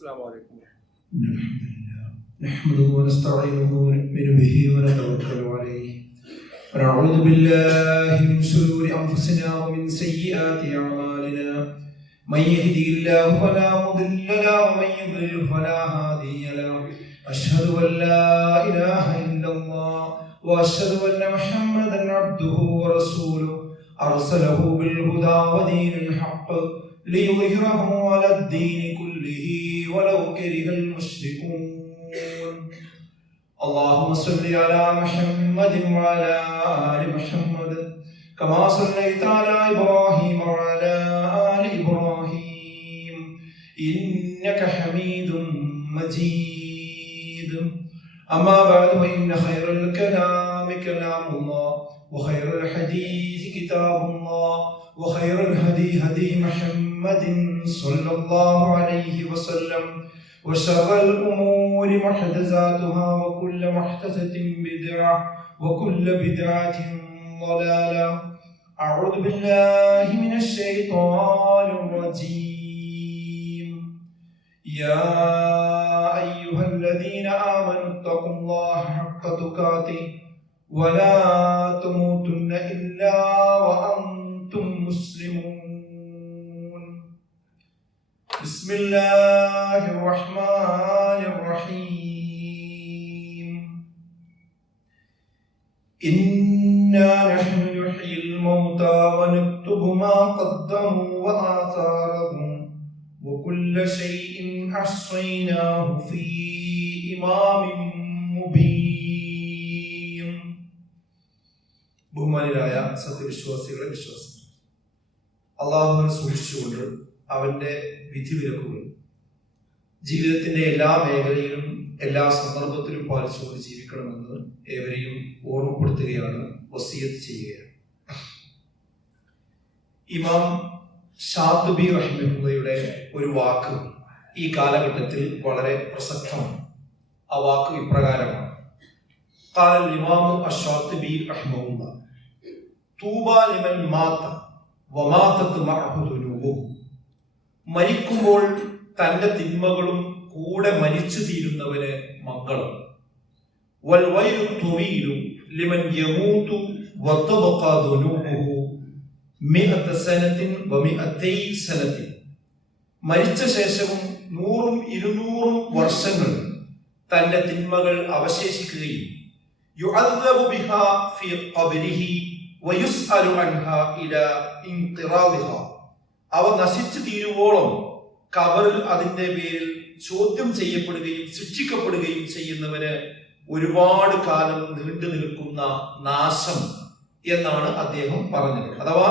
السلام عليكم. إن الحمد لله نحمده ونستعينه ونؤمن به ونتوكل عليه ونعوذ بالله من شرور أنفسنا ومن سيئات أعمالنا من يهده الله فلا مضل له ومن يضلل فلا هادي له أشهد أن لا إله إلا الله وأشهد أن محمدا عبده ورسوله أرسله بالهدى ودين الحق ليظهره على الدين كله ولو كره المشركون. اللهم صل على محمد وعلى آل محمد كما صليت على إبراهيم وعلى آل إبراهيم إنك حميد مجيد. أما بعد فإن خير الكلام كلام الله وخير الحديث كتاب الله وخير الهدي هدي محمد صلى الله عليه وسلم وشر الأمور محدثاتها وكل محدثة بدعة وكل بدعة ضلالة. أعوذ بالله من الشيطان الرجيم. يا أيها الذين آمنوا اتقوا الله حق تقاته ولا تموتن إلا وأنتم مسلمون. بسم الله الرحمن الرحيم. إنا نحن نحيي الموتى ونكتب ما قدموا وآثارهم وكل شيء أحصيناه في إمام مبين. ബഹുമാനിയായ സത്യവിശ്വാസികളെ വിശ്വാസം, അള്ളാഹുവിനെ സൂക്ഷിച്ചുകൊണ്ട് അവന്റെ വിധിവിലക്കുകൾ ജീവിതത്തിന്റെ എല്ലാ മേഖലയിലും എല്ലാ സന്ദർഭത്തിലും പാലിച്ചുകൊണ്ട് ജീവിക്കണമെന്ന് ഏവരെയും ഓർമ്മപ്പെടുത്തുകയാണ്, വസിയത്ത് ചെയ്യുകയാണ്. ഇമാം ഷാത്തുബി റഹിമഹുള്ളയുടെ ഒരു വാക്ക് ഈ കാലഘട്ടത്തിൽ വളരെ പ്രസക്തമാണ്. ആ വാക്ക് ഇപ്രകാരമാണ്: قال الإمام الشاطبي رحمه الله طوبى لمن مات وماتت معه ذنوبه. മരിക്കുമ്പോൾ തന്റെ തിന്മകളും കൂടെ മരിച്ചു തീരുന്നവന് മംഗളം. والويل الطويل لمن يموت وتبقى ذنوبه 100 سنة و200 سنة. മരിച്ച ശേഷവും 100ഉം 200ഉം വർഷങ്ങൾ തന്റെ തിന്മകൾ അവശേഷിക്കുകയും യുഅദ്ദബു ബിഹാ ഫീ ഖബ്രിഹി വയുസ്അലു അൻഹാ ഇലാ ഇൻഖിറാദിഹാ. അവ നശിച്ചു തീരുവോളം ഖബറിൽ അതിന്റെ പേരിൽ ചോദ്യം ചെയ്യപ്പെടുകയും ശിക്ഷിക്കപ്പെടുകയും ചെയ്യുന്നവന് ഒരുപാട് കാലം നീണ്ടു നിൽക്കുന്ന നാശം എന്നാണ് അദ്ദേഹം പറഞ്ഞത്. അഥവാ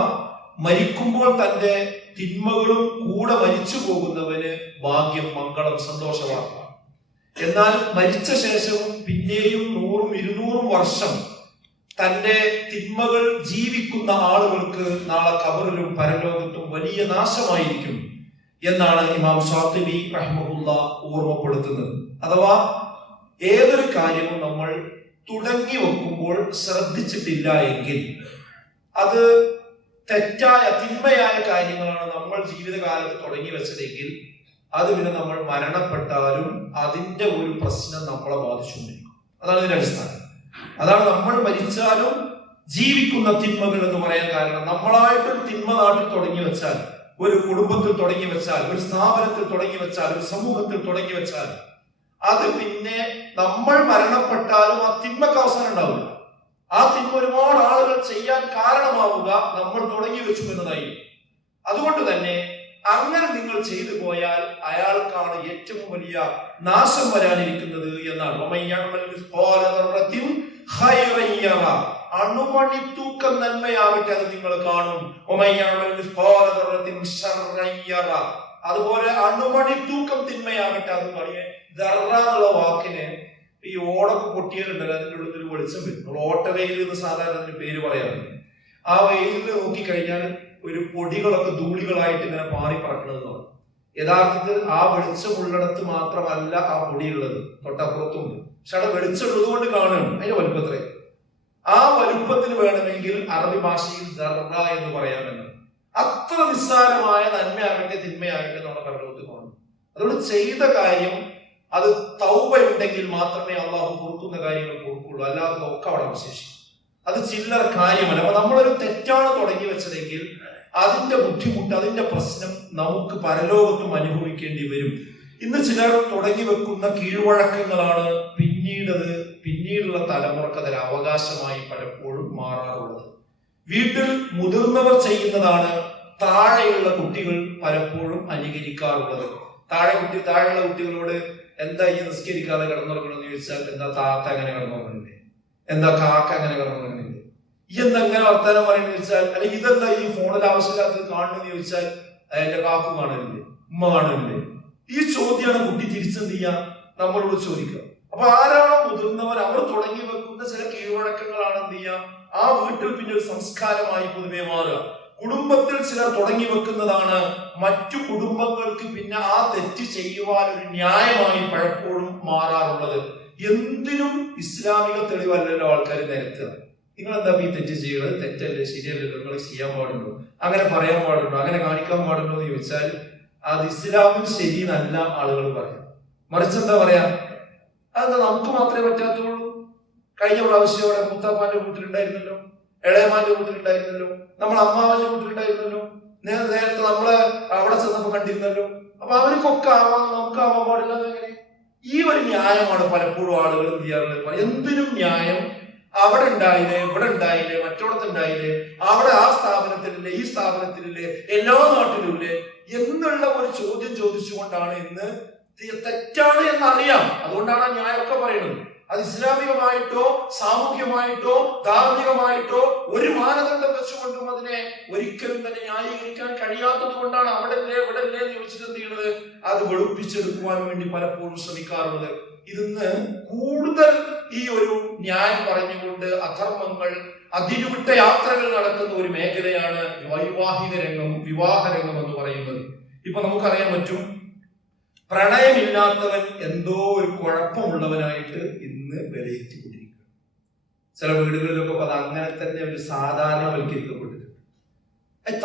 മരിക്കുമ്പോൾ തന്റെ തിന്മകളും കൂടെ മരിച്ചു പോകുന്നവന് ഭാഗ്യം, മംഗളം, സന്തോഷവാർത്ത. എന്നാൽ മരിച്ച ശേഷവും പിന്നെയും 100ഉം 200ഉം വർഷം തന്റെ തിന്മകൾ ജീവിക്കുന്ന ആളുകൾക്ക് നാളെ ഖബറിലും പരലോകത്തും വലിയ നാശമായിരിക്കും എന്നാണ് ഇമാം ഷാത്തിബി റഹ്മഹുള്ള ഓർമ്മപ്പെടുത്തുന്നത്. അഥവാ ഏതൊരു കാര്യവും നമ്മൾ തുടങ്ങി വെക്കുമ്പോൾ ശ്രദ്ധിച്ചിട്ടില്ല എങ്കിൽ അത് തെറ്റായ തിന്മയായ കാര്യങ്ങളാണ് നമ്മൾ ജീവിതകാലത്ത് തുടങ്ങി വെച്ചതെങ്കിൽ അത് പിന്നെ നമ്മൾ മരണപ്പെട്ടാലും അതിന്റെ ഒരു പ്രശ്നം നമ്മളെ ബാധിച്ചുകൊണ്ടിരിക്കും. അതാണ് ഇതിന്റെ അടിസ്ഥാനം. അതാണ് നമ്മൾ മരിച്ചാലും ജീവിക്കുന്ന തിന്മകൾ എന്ന് പറയാൻ കാരണം. നമ്മളായിട്ടൊരു തിന്മ നാട്ടിൽ തുടങ്ങി വെച്ചാൽ, ഒരു കുടുംബത്തിൽ തുടങ്ങി വെച്ചാൽ, ഒരു സ്ഥാപനത്തിൽ തുടങ്ങി വെച്ചാൽ, ഒരു സമൂഹത്തിൽ തുടങ്ങി വെച്ചാൽ അത് പിന്നെ നമ്മൾ മരണപ്പെട്ടാലും ആ തിന്മക്ക് അവസാനം ഉണ്ടാവില്ല. ആ തിന്മ ഒരുപാട് ആളുകൾ ചെയ്യാൻ കാരണമാവുക നമ്മൾ തുടങ്ങി വെച്ചു എന്നതായി. അതുകൊണ്ട് തന്നെ അങ്ങനെ നിങ്ങൾ ചെയ്തു പോയാൽ അയാൾക്കാണ് ഏറ്റവും വലിയ നാശം വരാനിരിക്കുന്നത് എന്നാണ്. അണുമണിത്തൂക്കം നന്മയാവട്ടെ അത് നിങ്ങൾ കാണും. അതുപോലെ അണുമണിത്തൂക്കം തിന്മയാവട്ടെ അത് കളിയെ. ദർറ എന്നുള്ള വാക്കിന് ഈ ഓടൊക്കെ പൊട്ടിയാലുണ്ടല്ലോ, അതിൻ്റെ ഉള്ളിൽ ഒരു വെളിച്ചം വരും. നമ്മൾ ഓട്ടവെയിൽ എന്ന് സാധാരണ അതിന് പേര് പറയാറുണ്ട്. ആ വെയിലിൽ നോക്കിക്കഴിഞ്ഞാൽ ഒരു പൊടികളൊക്കെ ധൂളികളായിട്ട് ഇങ്ങനെ പാറി പറക്കുന്നതാണ്. യഥാർത്ഥത്തിൽ ആ വെളിച്ചമുള്ളിടത്ത് മാത്രമല്ല ആ പൊടിയുള്ളത്, തൊട്ടപ്പുറത്തുണ്ട്. പക്ഷെ അവിടെ വെളിച്ചമുള്ളത് കൊണ്ട് കാണുകയാണ് അതിന്റെ വലുപ്പത്രേ. ആ വലുപ്പത്തിന് വേണമെങ്കിൽ അറബി ഭാഷയിൽ ദർറ എന്ന് പറയാമെന്ന്. അത്ര നിസ്സാരമായ നന്മയാകട്ടെ തിന്മയാകട്ടെ നമ്മുടെ പരലോകത്ത് കാണും. അതുകൊണ്ട് ചെയ്ത കാര്യം അത് തൗബ ഉണ്ടെങ്കിൽ മാത്രമേ അള്ളാഹു പൊറുക്കുന്ന കാര്യങ്ങൾ പൊറുക്കുള്ളൂ, അല്ലാതെ ഒക്കെ അവിടെ അവശേഷിക്കും. അത് ചില്ലറ കാര്യമല്ല. അപ്പൊ നമ്മളൊരു തെറ്റാണ് തുടങ്ങി വെച്ചതെങ്കിൽ അതിന്റെ ബുദ്ധിമുട്ട്, അതിന്റെ പ്രശ്നം നമുക്ക് പരലോകത്തും അനുഭവിക്കേണ്ടി വരും. ഇന്ന് ചിലർ തുടങ്ങി വെക്കുന്ന കീഴ്വഴക്കങ്ങളാണ് പിന്നീടുള്ള തലമുറക്ക് അതൊരു അവകാശമായി പലപ്പോഴും മാറാറുള്ളത്. വീട്ടിൽ മുതിർന്നവർ ചെയ്യുന്നതാണ് താഴെയുള്ള കുട്ടികൾ പലപ്പോഴും അനുകരിക്കാറുള്ളത്. താഴെയുള്ള കുട്ടികളോട് എന്താ ഈ നിസ്കരിക്കാതെ കിടന്നുറങ്ങണമെന്ന് ചോദിച്ചാൽ, എന്താ താത്ത അങ്ങനെ കിടന്നുറങ്ങണില്ലേ, എന്താ കാക്ക അങ്ങനെ കിടന്നുറങ്ങണില്ലേ, ഈ എന്താ അങ്ങനെ വർത്താനം പറയുന്നത് ചോദിച്ചാൽ, അല്ലെങ്കിൽ ഇതെന്താ ഈ ഫോണിൽ ആവശ്യമില്ലാത്തത് കാണണമെന്ന് ചോദിച്ചാൽ എന്റെ കാക്കു കാണലില്ലേ, ഉമ്മ കാണലില്ലേ? ഈ ചോദ്യമാണ് കുട്ടി തിരിച്ചെന്ത് ചെയ്യാ നമ്മളോട് ചോദിക്കുക. അപ്പൊ ആരാണോ മുതിർന്നവർ, അവർ തുടങ്ങി വെക്കുന്ന ചില കീഴ്വഴക്കങ്ങളാണ് എന്ത് ചെയ്യാ ആ വീട്ടിൽ പിന്നെ ഒരു സംസ്കാരമായി പൊതുവെ മാറുക. കുടുംബത്തിൽ ചിലർ തുടങ്ങി വെക്കുന്നതാണ് മറ്റു കുടുംബങ്ങൾക്ക് പിന്നെ ആ തെറ്റ് ചെയ്യുവാൻ ഒരു ന്യായമായി പലപ്പോഴും മാറാറുള്ളത്. എന്തിനും ഇസ്ലാമിക തെളിവല്ലല്ലോ ആൾക്കാർ നിരത്തുക. നിങ്ങൾ എന്താ ഈ തെറ്റ് ചെയ്യുന്നത്, തെറ്റല്ലേ, ശരിയല്ലല്ലോ, നിങ്ങൾ ചെയ്യാൻ പാടുണ്ടോ, അങ്ങനെ പറയാൻ പാടുണ്ടോ, അങ്ങനെ കാണിക്കാൻ പാടുണ്ടോ എന്ന് ചോദിച്ചാൽ അത് ഇസ്ലാമിൽ ശരി നല്ല ആളുകൾ പറയാം. മറിച്ച് എന്താ പറയാ, അതെന്താ നമുക്ക് മാത്രമേ പറ്റാത്തുള്ളൂ. കഴിഞ്ഞ പ്രാവശ്യം അവിടെ മൂത്താപ്പാന്റെ വീട്ടിലുണ്ടായിരുന്നല്ലോ, ഇളയമാന്റെ വീട്ടിലുണ്ടായിരുന്നല്ലോ, നമ്മൾ അമ്മാവന്റെ വീട്ടിലുണ്ടായിരുന്നല്ലോ, നേരത്തെ നമ്മളെ അവിടെ ചെന്നപ്പോ കണ്ടിരുന്നല്ലോ. അപ്പൊ അവർക്കൊക്കെ ആവാൻ നമുക്ക് ആവാൻ പാടില്ല. എങ്ങനെ? ഈ ഒരു ന്യായമാണ് പലപ്പോഴും ആളുകൾ എന്ത് ചെയ്യാറുള്ളത്. എന്തിനും ന്യായം. അവിടെ ഉണ്ടായില്ലേ, ഇവിടെ ഉണ്ടായില്ലേ, മറ്റോടത്തുണ്ടായില്ലേ, അവിടെ ആ സ്ഥാപനത്തിലില്ലേ, ഈ സ്ഥാപനത്തിലില്ലേ, എല്ലാ നാട്ടിലുമില്ലേ എന്നുള്ള ഒരു ചോദ്യം ചോദിച്ചുകൊണ്ടാണ് ഇന്ന് തെറ്റാണ് എന്നറിയാം. അതുകൊണ്ടാണ് ആ ന്യായമൊക്കെ പറയുന്നത്. അത് ഇസ്ലാമികമായിട്ടോ സാമൂഹ്യമായിട്ടോ ധാർമ്മികമായിട്ടോ ഒരു മാനദണ്ഡം വെച്ചുകൊണ്ടും അതിനെ ഒരിക്കലും തന്നെ ന്യായീകരിക്കാൻ കഴിയാത്തത് കൊണ്ടാണ് അവിടെല്ലേ ഇവിടെല്ലേ എന്ന് ചോദിച്ചിട്ട് എന്ത് ചെയ്യുന്നത്, അത് വെളുപ്പിച്ചെടുക്കുവാൻ വേണ്ടി പലപ്പോഴും ശ്രമിക്കാറുള്ളത്. ഇതിന്ന് കൂടുതൽ ഈ ഒരു ന്യായം പറഞ്ഞുകൊണ്ട് അധർമ്മങ്ങൾ, അതിരുവിട്ട യാത്രകൾ നടക്കുന്ന ഒരു മേഖലയാണ് വൈവാഹിക രംഗം, വിവാഹ രംഗം എന്ന് പറയുന്നത്. ഇപ്പൊ നമുക്കറിയാൻ പറ്റും, പ്രണയമില്ലാത്തവൻ എന്തോ ഒരു കുഴപ്പമുള്ളവനായിട്ട് ഇന്ന് വിലയിരുത്തിക്കൊണ്ടിരിക്കുക. ചില വീടുകളിലൊക്കെ അത് അങ്ങനെ തന്നെ ഒരു സാധാരണവൽക്കരിക്കപ്പെട്ടിട്ടുണ്ട്.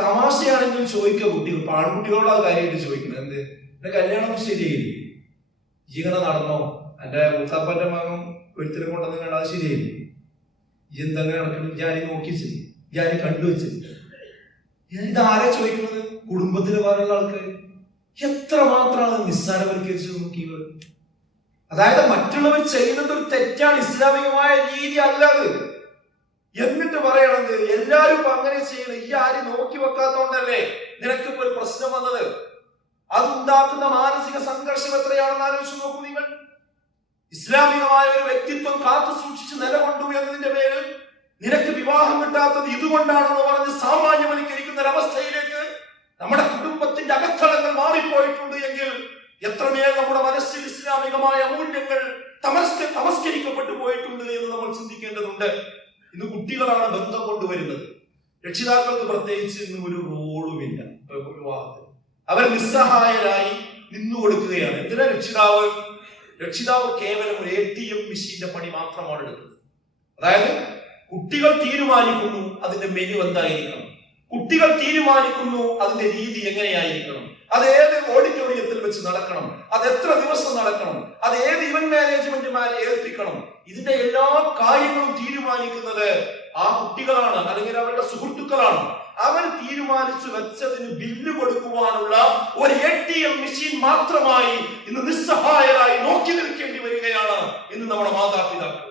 തമാശയാണെങ്കിൽ ചോദിക്കുക കുട്ടികൾ, ആൺകുട്ടികളോട് ആ കാര്യമായിട്ട് ചോദിക്കുന്നത്, എന്ത് എന്റെ കല്യാണം ശരിയായില്ലേ, ഇങ്ങനെ നടന്നോ, എന്റെ മുത്തപ്പന്റെ മകൻ ഒരുത്തിനെ കൊണ്ടെന്ന് കണ്ടാൽ അത് ശരിയായില്ലേ, ഈ എന്തെങ്ങനെ നടക്കണം, ഞാൻ നോക്കിച്ചില്ല, ഞാൻ കണ്ടുവച്ചില്ല. ഇതാരാ ചോദിക്കുന്നത്? കുടുംബത്തിലെ വേറെയുള്ള ആൾക്കാർ. എത്രമാത്രമാണ് നിസ്സാരവൽക്കരിച്ചു നോക്കിയത്. അതായത് മറ്റുള്ളവർ ചെയ്യുന്നത് ഒരു തെറ്റാണ്, ഇസ്ലാമികമായ രീതി അല്ലാത് എന്നിട്ട് പറയണത് എല്ലാരും അങ്ങനെ ചെയ്യണം. ഈ ആരും നോക്കി വെക്കാത്തോണ്ടല്ലേ നിനക്കിപ്പോ ഒരു പ്രശ്നം വന്നത്. അതുണ്ടാക്കുന്ന മാനസിക സംഘർഷം എത്രയാണെന്ന് ആലോചിച്ച് നോക്കൂ നിങ്ങൾ. ഇസ്ലാമികമായ ഒരു വ്യക്തിത്വം കാത്തു സൂക്ഷിച്ച് നിലകൊണ്ടു എന്നതിന്റെ പേരിൽ നിനക്ക് വിവാഹം കിട്ടാത്തത് ഇതുകൊണ്ടാണെന്ന് പറഞ്ഞ് സാമാന്യവൽക്കരിക്കുന്ന ഒരവസ്ഥയിലേക്ക് നമ്മുടെ കുടുംബത്തിന്റെ അകത്തളങ്ങൾ മാറിപ്പോയിട്ടുണ്ട് എങ്കിൽ എത്രമേൽ നമ്മുടെ മനസ്സിൽ ഇസ്ലാമികമായ മൂല്യങ്ങൾ തമസ്കരിക്കപ്പെട്ടു പോയിട്ടുണ്ട് എന്ന് നമ്മൾ ചിന്തിക്കേണ്ടതുണ്ട്. ഇന്ന് കുട്ടികളാണ് ബന്ധം കൊണ്ടുവരുന്നത്. രക്ഷിതാക്കൾക്ക് പ്രത്യേകിച്ച് ഇന്ന് ഒരു റോളുമില്ല. വിവാഹത്തിൽ അവർ നിസ്സഹായരായി നിന്നു കൊടുക്കുകയാണ്. എന്തിനാ രക്ഷിതാവ് കേവലം ഒരു ATM മെഷീന്റെ പണി മാത്രമാണ് എടുക്കുന്നത്. അതായത് കുട്ടികൾ തീരുമാനിക്കുന്നു അതിന്റെ മെനു എന്തായിരിക്കണം, കുട്ടികൾ തീരുമാനിക്കുന്നു അതിന്റെ രീതി എങ്ങനെയായിരിക്കണം, അത് ഏത് ഓഡിറ്റോറിയത്തിൽ വെച്ച് നടക്കണം, അത് എത്ര ദിവസം നടക്കണം, അത് ഏത് ഇവന്റ് മാനേജ്മെന്റുമാരെ ഏൽപ്പിക്കണം, ഇതിന്റെ എല്ലാ കാര്യങ്ങളും തീരുമാനിക്കുന്നത് ആ കുട്ടികളാണ്, അല്ലെങ്കിൽ അവരുടെ സുഹൃത്തുക്കളാണ്. അവർ തീരുമാനിച്ചു വെച്ചതിന് ബില്ല് കൊടുക്കുവാനുള്ള ഒരു ATM മെഷീൻ മാത്രമായി ഇന്ന് നിസ്സഹായരായി നോക്കി നിൽക്കേണ്ടി വരികയാണ് ഇന്ന് നമ്മുടെ മാതാപിതാക്കൾ.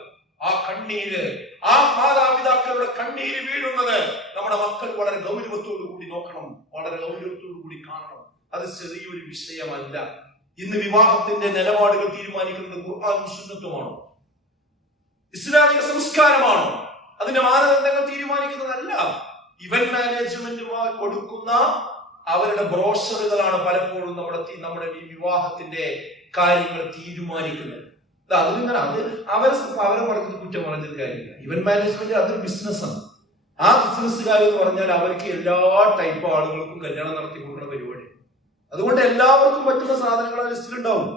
ആ മാതാപിതാക്കളുടെ കണ്ണീര് വീഴുന്നത് നമ്മുടെ മക്കൾ വളരെ ഗൗരവത്തോടു കൂടി നോക്കണം, വളരെ ഗൗരവത്തോടു കൂടി കാണണം. അത് ചെറിയൊരു വിഷയമല്ല. ഇന്ന് വിവാഹത്തിന്റെ നിലപാടുകൾ തീരുമാനിക്കുന്നത് ഖുർആനും സുന്നത്തുമാണോ, ഇസ്ലാമിക സംസ്കാരമാണോ? അതിന്റെ മാനദണ്ഡങ്ങൾ തീരുമാനിക്കുന്നതല്ല. ഇവന്റ് മാനേജ്മെന്റുമാർ കൊടുക്കുന്ന അവരുടെ ബ്രോഷറുകളാണ് പലപ്പോഴും നമ്മുടെ ഈ വിവാഹത്തിന്റെ കാര്യങ്ങൾ തീരുമാനിക്കുന്നത്. അവരെ പറഞ്ഞത് കുറ്റം പറഞ്ഞൊരു കാര്യമില്ല. ഇവന്റ് മാനേജ്മെന്റ് അതൊരു ബിസിനസ്സാണ്. ആ ബിസിനസ്സുകാർ എന്ന് പറഞ്ഞാൽ അവർക്ക് എല്ലാ ടൈപ്പ് ആളുകൾക്കും കല്യാണം നടത്തി കൊടുക്കുന്ന പരിപാടി. അതുകൊണ്ട് എല്ലാവർക്കും പറ്റുന്ന സാധനങ്ങൾ ആ ലിസ്റ്റിലുണ്ടാവും.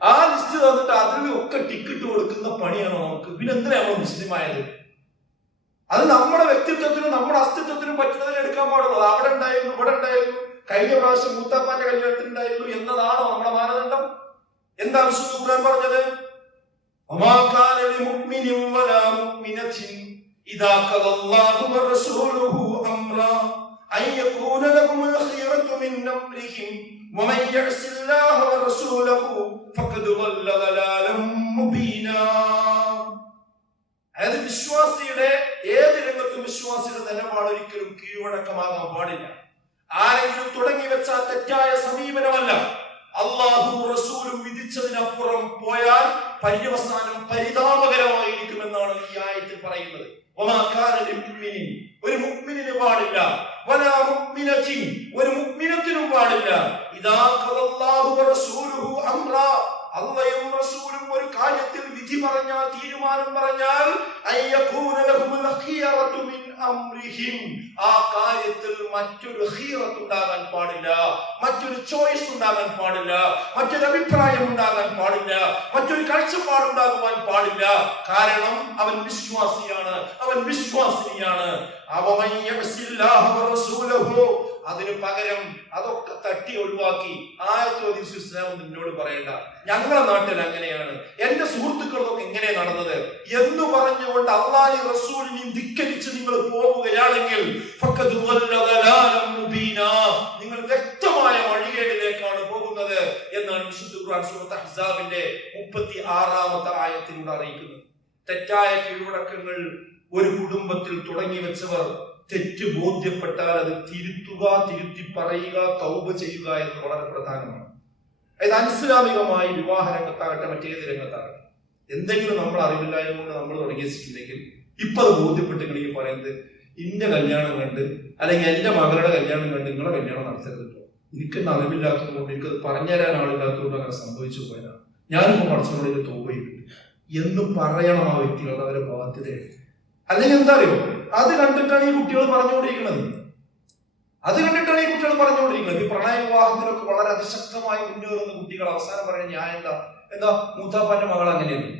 ആ ലിസ്റ്റ് തന്നിട്ട് അതിലൊക്കെ ടിക്കറ്റ് കൊടുക്കുന്ന പണിയാണോ നമുക്ക്? പിന്നെ എന്തിനാ നമ്മൾ മുസ്ലിം ആയത്? അത് നമ്മുടെ വ്യക്തിത്വത്തിനും നമ്മുടെ അസ്തിത്വത്തിനും പറ്റുന്നതിന് എടുക്കാൻ പാടുള്ളൂ. അവിടെ ഉണ്ടായിരുന്നു, ഇവിടെ ഉണ്ടായിരുന്നു, കഴിഞ്ഞ പ്രാവശ്യം മൂത്താപ്പാന്റെ കല്യാണത്തിനുണ്ടായിരുന്നു എന്നതാണോ നമ്മുടെ മാനദണ്ഡം? എന്താ വിശുദ്ധ ഖുർആൻ പറഞ്ഞത്? വമാ കാന ലിമുഅ്മിനിൻ വലാ മുഅ്മിനത്തിൻ ഇദാ ഖദല്ലാഹു വറസൂലുഹു അംറാ അൻ യകൂന ലഹുമുൽ ഖിയറതു മിൻ അംരിഹിം വമൻ യഅസില്ലാഹ വറസൂലഹു ഫഖദ് ളല്ല ളലാലൻ മുബീനാ. അതായത് വിശ്വാസിയുടെ ഏത് രംഗത്തും വിശ്വാസിയുടെ നിലപാട് ഒരിക്കലും കീഴ്വഴക്കമാകാൻ പാടില്ല. ആരെങ്കിലും തുടങ്ങി വെച്ച തെറ്റായ സമീപനമല്ല. അള്ളാഹു റസൂലും വിധിച്ചതിനപ്പുറം പോയാൽ പര്യവസാനം പരിതാപകരമായിരിക്കുമെന്നാണ് ഈ ആയത്തിൽ പറയുന്നത്. ഒരു മുഅ്മിനിന് പാടില്ല, വലാ മുഅ്മിനത്തിൻ ഒരു മുഅ്മിനത്തിനും പാടില്ല. ഇദാ ഖദല്ലാഹു വറസൂലുഹു അംറാ അല്ലാഹും റസൂലും ഒരു കാര്യത്തിൽ വിധി പറഞ്ഞാൽ, തീരുമാനം പറഞ്ഞാൽ, അയ്യകൂന ലഹുൽ ഖിയറതു മിൻ അംരിഹിം ആ കാര്യത്തിൽ മറ്റൊരു ഖിയറത്ത് ഉണ്ടാകാൻ പാടില്ല, മറ്റൊരു ചോയ്സ് ഉണ്ടാകാൻ പാടില്ല, മറ്റൊരു അഭിപ്രായം ഉണ്ടാകാൻ പാടില്ല, മറ്റൊരു കാഴ്ചപ്പാട് ഉണ്ടാകുവാൻ പാടില്ല. കാരണം അവൻ വിശ്വാസിയാണ്, അവൻ വിശ്വാസിനിയാണ്. അതിനു പകരം അതൊക്കെ തട്ടി ഒഴിവാക്കി ഇസ്ലാം നിന്നോട് പറയണ്ട, ഞങ്ങളുടെ നാട്ടിൽ അങ്ങനെയാണ്, എന്റെ സുഹൃത്തുക്കളൊക്കെ എങ്ങനെ നടന്നത് എന്ന് പറഞ്ഞുകൊണ്ട് അല്ലാഹു റസൂലിനെ ധിക്കരിച്ച് നിങ്ങൾ പോവുകയാണെങ്കിൽ നിങ്ങൾ വ്യക്തമായ വഴികേടിലേക്കാണ് പോകുന്നത് എന്നാണ് വിശുദ്ധ ഖുർആൻ സൂറത്ത് അഹ്സാബിന്റെ 36-ാമത്തെ ആയത്തിലൂടെ അറിയിക്കുന്നത്. തെറ്റായ കീഴ്വഴക്കങ്ങൾ ഒരു കുടുംബത്തിൽ തുടങ്ങി വെച്ചവർ തെറ്റ് ബോധ്യപ്പെട്ടാൽ അത് തിരുത്തുക, തിരുത്തി പറയുക, തൗബ ചെയ്യുക എന്ന് വളരെ പ്രധാനമാണ്. അതായത് അനിസ്ലാമികമായി വിവാഹ രംഗത്താകട്ടെ മറ്റേത് രംഗത്താകട്ടെ എന്തെങ്കിലും നമ്മൾ അറിവില്ലായ്മ കൊണ്ട് നമ്മൾ തുടങ്ങി വെച്ചിട്ടുണ്ടെങ്കിൽ ഇപ്പൊ അത് ബോധ്യപ്പെട്ടെങ്കിൽ പറയുന്നത് ഇന്റെ കല്യാണം കണ്ട് അല്ലെങ്കിൽ എന്റെ മകളുടെ കല്യാണം കണ്ട് നിങ്ങളെ കല്യാണം നടത്തരുതല്ലോ, എനിക്കെന്നെ അറിവില്ലാത്തത് കൊണ്ട് എനിക്കത് പറഞ്ഞുതരാൻ ആളില്ലാത്തതുകൊണ്ട് അങ്ങനെ സംഭവിച്ചു പോയതാണ്, ഞാനിപ്പോ പഠിച്ചോണ്ട് തൗബ ചെയ്തിട്ടുണ്ട് എന്ന് പറയണം ആ വ്യക്തികൾ, അവരെ ബാധ്യതയാണ്. അല്ലെങ്കിൽ എന്താ അറിയോ, അത് കണ്ടിട്ടാണ് ഈ കുട്ടികൾ പറഞ്ഞുകൊണ്ടിരിക്കുന്നത്. ഈ പ്രണയ വിവാഹത്തിലൊക്കെ വളരെ അതിശക്തമായി മുന്നേറുന്ന കുട്ടികൾ അവസാനം പറയുന്നത് ഞാൻ എന്താ മൂത്താപ്പാന്റെ മകൾ അങ്ങനെയല്ലേ,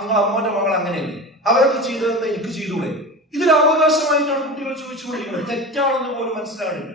നിങ്ങൾ അമ്മോന്റെ മകൾ അങ്ങനെയല്ലേ, അവരൊക്കെ ചെയ്തത് എനിക്ക് ചെയ്തൂടെ? ഇതിൽ അവകാശമായിട്ടാണ് കുട്ടികൾ ചോദിച്ചുകൊണ്ടിരിക്കുന്നത്. തെറ്റാണെന്ന് പോലും മനസ്സിലാകുന്നില്ല.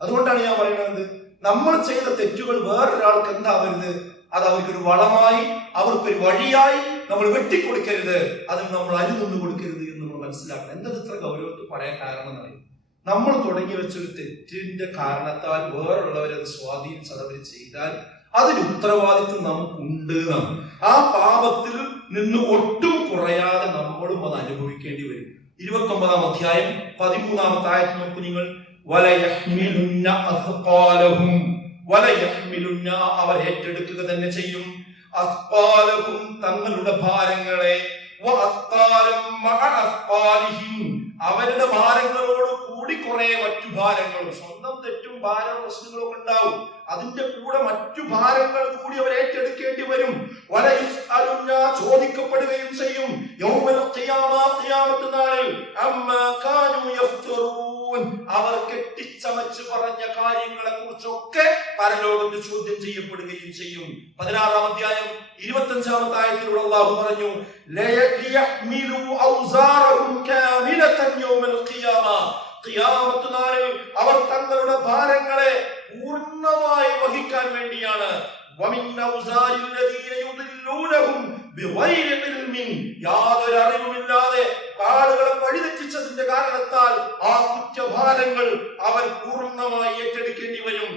അതുകൊണ്ടാണ് ഞാൻ പറയുന്നത്, നമ്മൾ ചെയ്ത തെറ്റുകൾ വേറൊരാൾക്ക് എന്താവരുത്, അത് അവർക്കൊരു വളമായി, അവർക്കൊരു വഴിയായി നമ്മൾ വെട്ടിക്കൊടുക്കരുത്, അതിൽ നമ്മൾ അരിതൊന്നു കൊടുക്കരുത് എന്ന് നമ്മൾ മനസ്സിലാക്കണം. എന്തത് ഇത്ര ഗൗരവത്തിൽ പറയാൻ കാരണം എന്നറിയും, നമ്മൾ തുടങ്ങി വെച്ചൊരു തെറ്റിന്റെ കാരണത്താൽ വേറുള്ളവരത് സ്വാധീനിച്ചത് അവർ ചെയ്താൽ അതിന് ഉത്തരവാദിത്വം നമുക്കുണ്ട് എന്നാണ്. ആ പാപത്തിൽ നിന്ന് ഒട്ടും കുറയാതെ നമ്മളും അത് അനുഭവിക്കേണ്ടി വരും. 29-ാം അധ്യായം 13-ാമത്തെ ആയത്ത് നോക്കൂ നിങ്ങൾ. വലയഹ്മിലുന്ന അസ്ഖാലഹും വലയഹ്മിലുന്ന അവർ ഏറ്റെടുക്കുക തന്നെ ചെയ്യും, അസ്ഖാലഹും തങ്ങളുടെ ഭാരങ്ങളെ, വഅസ്ഖാലം മഅ അസ്ഖാലിഹിം അവരുടെ ഭാരങ്ങളോട് കൂടി കുറെ മറ്റു ഭാരങ്ങളും, സ്വന്തം തെറ്റും ഭാര പ്രശ്നങ്ങളൊക്കെ ഉണ്ടാവും, അതിന്റെ കൂടെ മറ്റു ഭാരങ്ങൾ കൂടി അവർ ഏറ്റെടുക്കേണ്ടി വരും. ചോദിക്കപ്പെടുകയും ചെയ്യും യൗമൽ ഖിയാമ ഖിയാമത്ത് നാളിൽ അമ്മാ കാനൂ യഫ്തറൂൻ അവർ കെട്ടിച്ചമച്ച് പറഞ്ഞ കാര്യങ്ങളെ കുറിച്ചൊക്കെ പരലോകത്ത് ചോദ്യം ചെയ്യപ്പെടുകയും ചെയ്യും. 16-ാം അധ്യായം 25-ാമത്തെ ആയത്തിലൂടെ അല്ലാഹു പറഞ്ഞു ലയഹ്മിലു ഔസാറഹും കാമിലതൻ യൗമൽ ഖിയാമ ഖിയാമത്ത് നാളിൽ അവർ തങ്ങളുടെ ഭാരങ്ങളെ പൂർണ്ണമായി വഹിക്കാൻ വേണ്ടിയാണ്. യാതൊരു അറിവുമില്ലാതെ ആളുകളെ വഴിതെറ്റിച്ചതിന്റെ കാരണത്താൽ ആ കുറ്റഭാരങ്ങൾ അവർ പൂർണ്ണമായി ഏറ്റെടുക്കേണ്ടി വരും.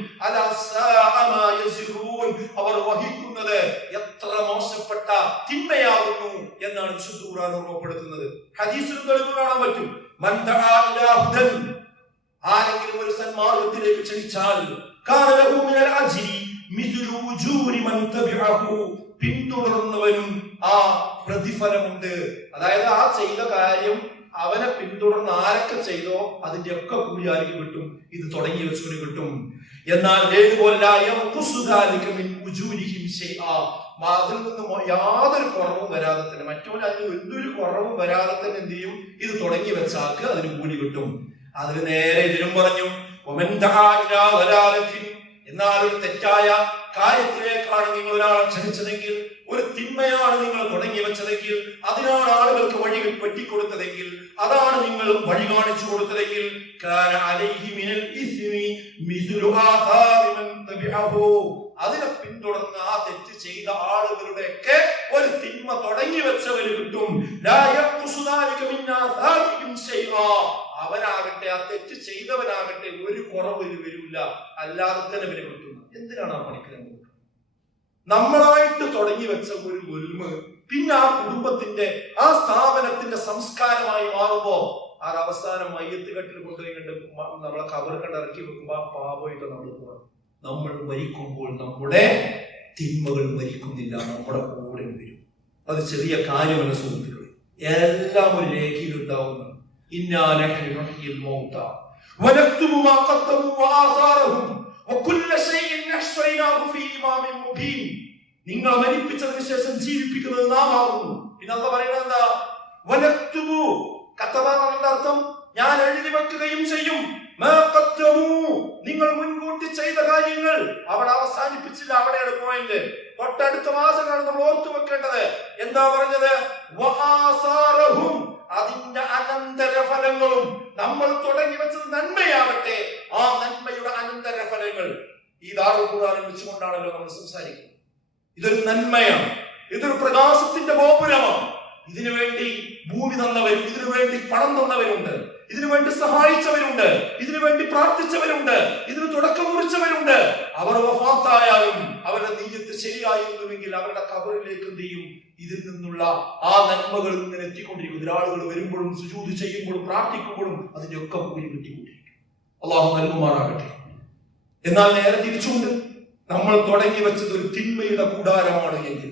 അവർ വഹിക്കുന്നത് എത്ര മോശപ്പെട്ട തിന്മയാകുന്നു എന്നാണ് വിശുദ്ധ ഖുർആൻ ഓർമ്മപ്പെടുത്തുന്നത്. ഹദീസിൽ തെളിവ് കാണാൻ പറ്റും. ആരെങ്കിലും ഒരു സന്മാർഗത്തിലേക്ക് ക്ഷണിച്ചാൽ പിന്തുടർന്നവനും ആ പ്രതിഫലമുണ്ട്. അതായത് ആ ചെയ്ത കാര്യം അവനെ പിന്തുടർന്ന് ആരൊക്കെ ചെയ്തോ അതിന്റെ ഒക്കെ കൂടി ആർക്ക് കിട്ടും? ഇത് തുടങ്ങി വെച്ചവന് കിട്ടും. എന്നാൽ അതിൽ നിന്നും യാതൊരു കുറവും വരാതെ തന്നെ, മറ്റവന് അതിന് എന്തൊരു കുറവും വരാതെ തന്നെ എന്ത് ചെയ്യും? ഇത് തുടങ്ങി വെച്ചാക്ക് അതിന് കൂടി കിട്ടും. അതിന് നേരെ ഇതിനും പറഞ്ഞു എന്നാൽ ഒരു തെറ്റായ കാര്യത്തിലേക്കാണ് നിങ്ങൾ ഒരാളെ ക്ഷണിച്ചതെങ്കിൽ, ഒരു തിന്മയാണ് നിങ്ങൾ തുടങ്ങി വെച്ചതെങ്കിൽ, അതിനാണ് ആളുകൾക്ക് വഴി വെട്ടിക്കൊടുത്തതെങ്കിൽ, അതാണ് നിങ്ങൾ വഴി കാണിച്ചു കൊടുത്തതെങ്കിൽ, അതിനെ പിന്തുടർന്ന് ആ തെറ്റ് ചെയ്ത ആളുകളുടെയൊക്കെ ഒരു തിന്മ തുടങ്ങി വെച്ചവര് കിട്ടും. അവനാകട്ടെ, ആ തെറ്റ് ചെയ്തവനാകട്ടെ, ഒരു കുറവ് വരില്ല, അല്ലാതെ തന്നെ ഇവര് കിട്ടുന്നു. എന്തിനാണ് ആ പണിക്ക് നമ്മളായിട്ട് തുടങ്ങി വെച്ച ഒരു ഗുൽമ് പിന്നെ ആ കുടുംബത്തിന്റെ, ആ സ്ഥാപനത്തിന്റെ സംസ്കാരമായി മാറുമ്പോ അത് അവസാനം മയ്യത്ത് കെട്ടിൽ കൊണ്ടുപോയി കണ്ട് നമ്മളെ കബർ കണ്ട് ഇറക്കി വെക്കുമ്പോ ആ പാപമായിട്ട് നമ്മൾ പോകണം. നമ്മൾ മരിക്കുമ്പോൾ നമ്മുടെ തിന്മകൾ മരിക്കുന്നില്ല, നമ്മുടെ കൂടെ വരും. അത് ചെറിയ കാര്യമല്ല സുഹൃത്തുക്കളെ, എല്ലാം ഒരു രേഖയിൽ ഉണ്ടാവുന്നതാണ്. നിങ്ങൾ മരിപ്പിച്ചതിന് ശേഷം ജീവിപ്പിക്കുന്നത് നാം ആകുന്നു. പിന്നെ അല്ലാഹു പറയുന്നത് എന്താ? വലക്തുബു, കതബ എന്നതിന്റെ അർത്ഥം ഞാൻ എഴുതി വെക്കുകയും ചെയ്യും. നിങ്ങൾ മുൻകൂട്ടി ചെയ്ത കാര്യങ്ങൾ അവിടെ അവസാനിപ്പിച്ചില്ല, അവിടെയാണ് പോയിന്റ്. തൊട്ടടുത്ത മാസങ്ങളാണ് നമ്മൾ ഓർത്തു വെക്കേണ്ടത്. എന്താ പറഞ്ഞത്? അതിന്റെ അനന്തരഫലങ്ങളും. നമ്മൾ തുടങ്ങി വെച്ചത് നന്മയാകട്ടെ, ആ നന്മയുടെ അനന്തരഫലങ്ങൾ ഈ ദാറുൽ ഖുർആനിൽ വെച്ചുകൊണ്ടാണല്ലോ നമ്മൾ സംസാരിക്കുന്നത്. ഇതൊരു നന്മയാണ്, ഇതൊരു പ്രകാശത്തിന്റെ ഗോപുരമാണ്. ഇതിനു വേണ്ടി ഭൂമി തന്നവരും, ഇതിനു വേണ്ടി പണം തന്നവരുണ്ട്, ഇതിനു വേണ്ടി സഹായിച്ചവരുണ്ട്, ഇതിനു വേണ്ടി പ്രാർത്ഥിച്ചവരുണ്ട്, ഇതിന് തുടക്കം കുറിച്ചവരുണ്ട്. അവർ വഫാത്തായാലും അവരുടെ നീയത്ത് ശരിയായിരുന്നുവെങ്കിൽ അവരുടെ ഖബറിലേക്ക് എന്ത് ചെയ്യും? ഇതിൽ നിന്നുള്ള ആ നന്മകൾ ഇങ്ങനെ എത്തിക്കൊണ്ടിരിക്കും. ഒരാളുകൾ വരുമ്പോഴും സുജൂദ് ചെയ്യുമ്പോഴും പ്രാർത്ഥിക്കുമ്പോഴും അതിന്റെ ഒക്കെ കൂലി കിട്ടിക്കൊണ്ടിരിക്കും. അല്ലാഹു നൽകുമാറാകട്ടെ. എന്നാൽ നേരെ തിരിച്ചുണ്ട്, നമ്മൾ തുടങ്ങി വെച്ചത് ഒരു തിന്മയുടെ കൂടാരമാണ് എങ്കിൽ,